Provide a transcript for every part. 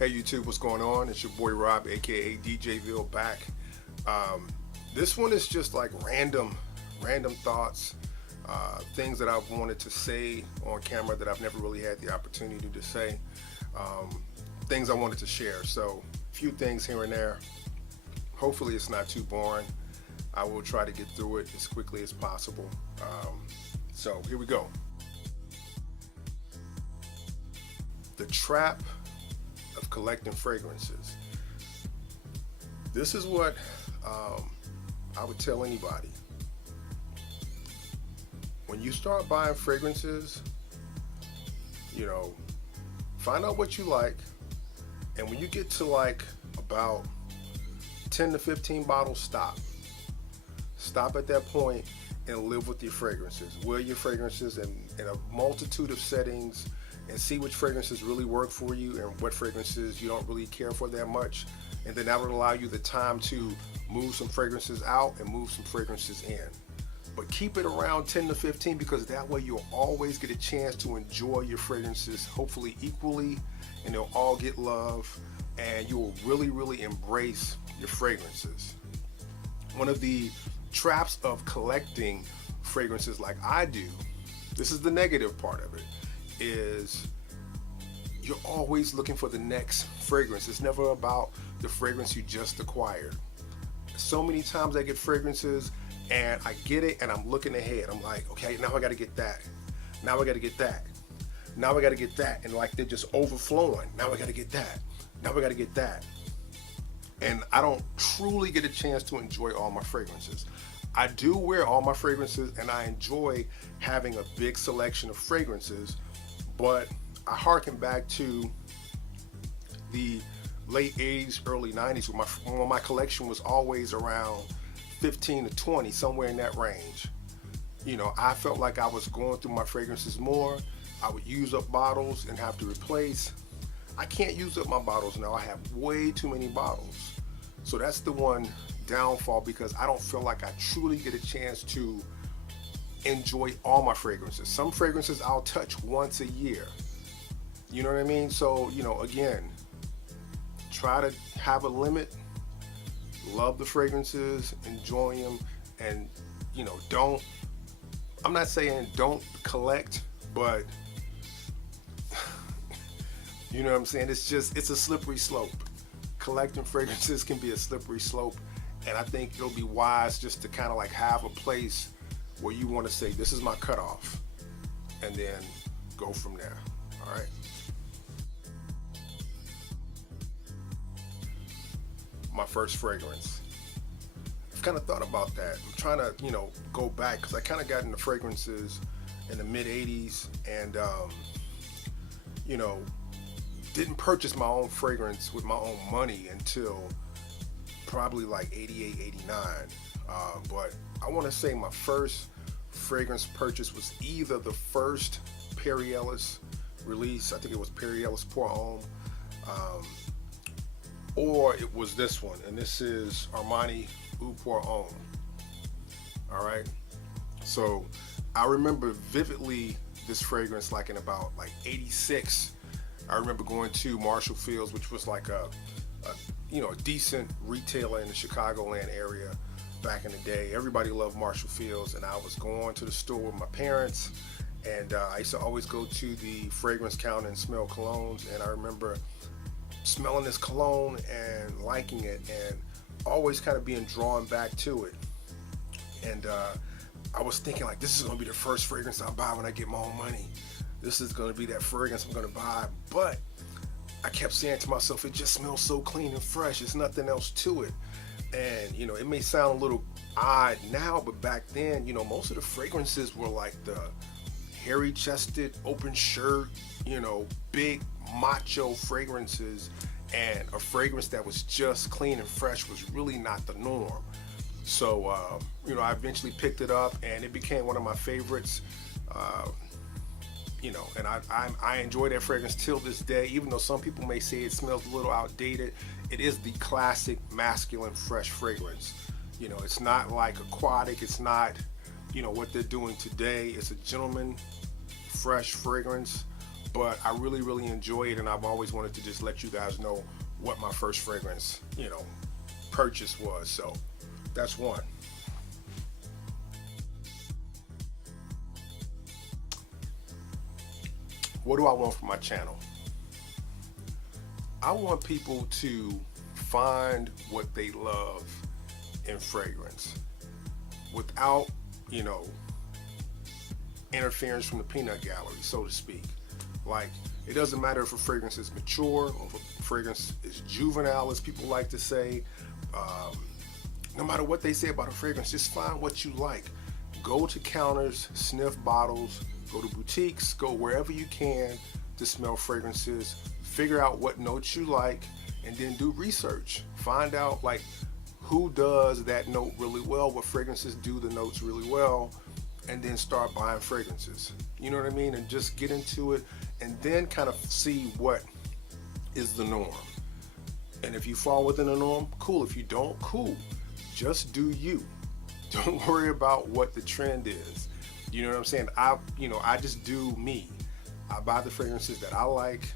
Hey YouTube, what's going on? It's your boy Rob, aka DJville, back. This one is just like random thoughts, things that I've wanted to say on camera that I've never really had the opportunity to say, things I wanted to share. So, a few things here and there. Hopefully, it's not too boring. I will try to get through it as quickly as possible. So, here we go. The trap of collecting fragrances. This is what I would tell anybody. When you start buying fragrances, find out what you like, and when you get to like about 10 to 15 bottles, stop at that point and live with your fragrances. Wear your fragrances in a multitude of settings and see which fragrances really work for you and what fragrances you don't really care for that much. And then that would allow you the time to move some fragrances out and move some fragrances in. But keep it around 10 to 15 because that way you'll always get a chance to enjoy your fragrances, hopefully equally, and they'll all get love, and you'll really embrace your fragrances. One of the traps of collecting fragrances like I do, this is the negative part of it, is you're always looking for the next fragrance. It's never about the fragrance you just acquired. So many times I get fragrances and I get it and I'm looking ahead. I'm like, okay, now I gotta get that. Now I gotta get that. Now I gotta get that. And like they're just overflowing. Now I gotta get that. Now I gotta get that. And I don't truly get a chance to enjoy all my fragrances. I do wear all my fragrances and I enjoy having a big selection of fragrances, but I harken back to the late 80s, early 90s when my collection was always around 15 to 20, somewhere in that range. I felt like I was going through my fragrances more. I would use up bottles and have to replace. I can't use up my bottles now. I have way too many bottles. So that's the one downfall, because I don't feel like I truly get a chance to enjoy all my fragrances. Some fragrances I'll touch once a year. You know what I mean? So, again, try to have a limit, love the fragrances, enjoy them, and, I'm not saying don't collect, but, you know what I'm saying? It's a slippery slope. Collecting fragrances can be a slippery slope, and I think it'll be wise just to kind of like have a place where you want to say, this is my cutoff, and then go from there. All right. My first fragrance. I've kind of thought about that. I'm trying to, go back because I kind of got into fragrances in the mid 80s and, didn't purchase my own fragrance with my own money until probably like 88, 89. But I want to say my first fragrance purchase was either the first Perry Ellis release, I think it was Perry Ellis Pour Homme, or it was this one, and this is Armani Eau Pour Homme. All right, so I remember vividly this fragrance like in about like 86. I remember going to Marshall Fields, which was like a decent retailer in the Chicagoland area back in the day. Everybody loved Marshall Fields, and I was going to the store with my parents, and I used to always go to the fragrance counter and smell colognes, and I remember smelling this cologne and liking it and always kind of being drawn back to it. And I was thinking like, this is going to be the first fragrance I buy when I get my own money. This is going to be that fragrance I'm going to buy. But I kept saying to myself, it just smells so clean and fresh. There's nothing else to it. And, it may sound a little odd now, but back then, most of the fragrances were like the hairy chested, open shirt, big macho fragrances. And a fragrance that was just clean and fresh was really not the norm. So, I eventually picked it up and it became one of my favorites. And I enjoy that fragrance till this day, even though some people may say it smells a little outdated. It is the classic masculine fresh fragrance. It's not like aquatic. It's not, what they're doing today. It's a gentleman fresh fragrance but I really, really enjoy it, and I've always wanted to just let you guys know what my first fragrance, purchase was. So that's one. What do I want from my channel? I want people to find what they love in fragrance without, you know, interference from the peanut gallery, so to speak. Like, it doesn't matter if a fragrance is mature or if a fragrance is juvenile, as people like to say. No matter what they say about a fragrance, just find what you like. Go to counters, sniff bottles, go to boutiques, go wherever you can to smell fragrances. Figure out what notes you like, and then do research. Find out like who does that note really well, what fragrances do the notes really well, and then start buying fragrances. You know what I mean? And just get into it, and then kind of see what is the norm. And if you fall within the norm, cool. If you don't, cool. Just do you. Don't worry about what the trend is. You know what I'm saying? I just do me. I buy the fragrances that I like,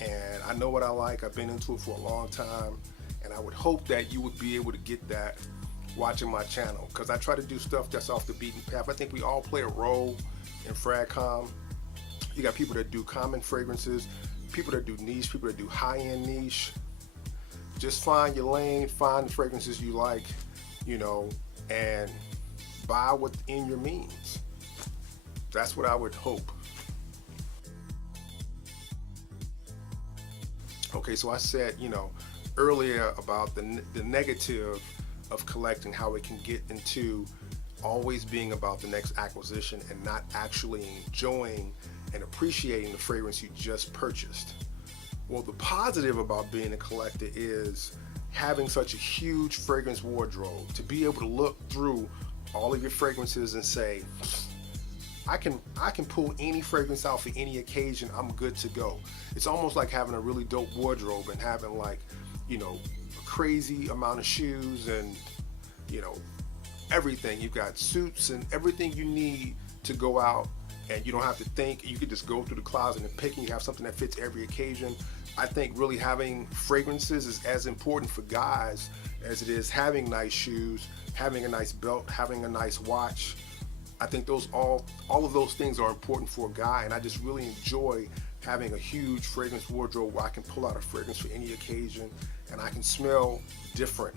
and I know what I like. I've been into it for a long time, and I would hope that you would be able to get that watching my channel, because I try to do stuff that's off the beaten path. I think we all play a role in FragCom. You got people that do common fragrances, people that do niche, people that do high-end niche. Just find your lane, find the fragrances you like, and buy within your means. That's what I would hope. Okay, so I said, earlier about the negative of collecting, how it can get into always being about the next acquisition and not actually enjoying and appreciating the fragrance you just purchased. Well, the positive about being a collector is having such a huge fragrance wardrobe, to be able to look through all of your fragrances and say, I can pull any fragrance out for any occasion. I'm good to go. It's almost like having a really dope wardrobe and having a crazy amount of shoes and everything. You've got suits and everything you need to go out, and you don't have to think. You can just go through the closet and pick, and you have something that fits every occasion. I think really having fragrances is as important for guys as it is having nice shoes, having a nice belt, having a nice watch. I think all of those things are important for a guy, and I just really enjoy having a huge fragrance wardrobe where I can pull out a fragrance for any occasion, and I can smell different.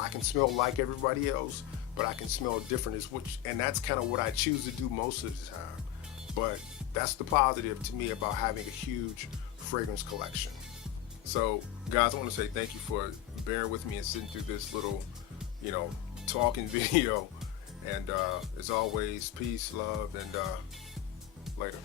I can smell like everybody else, but I can smell different, and that's kind of what I choose to do most of the time. But that's the positive to me about having a huge fragrance collection. So guys, I want to say thank you for bearing with me and sitting through this little, talking video. And as always, peace, love, and later.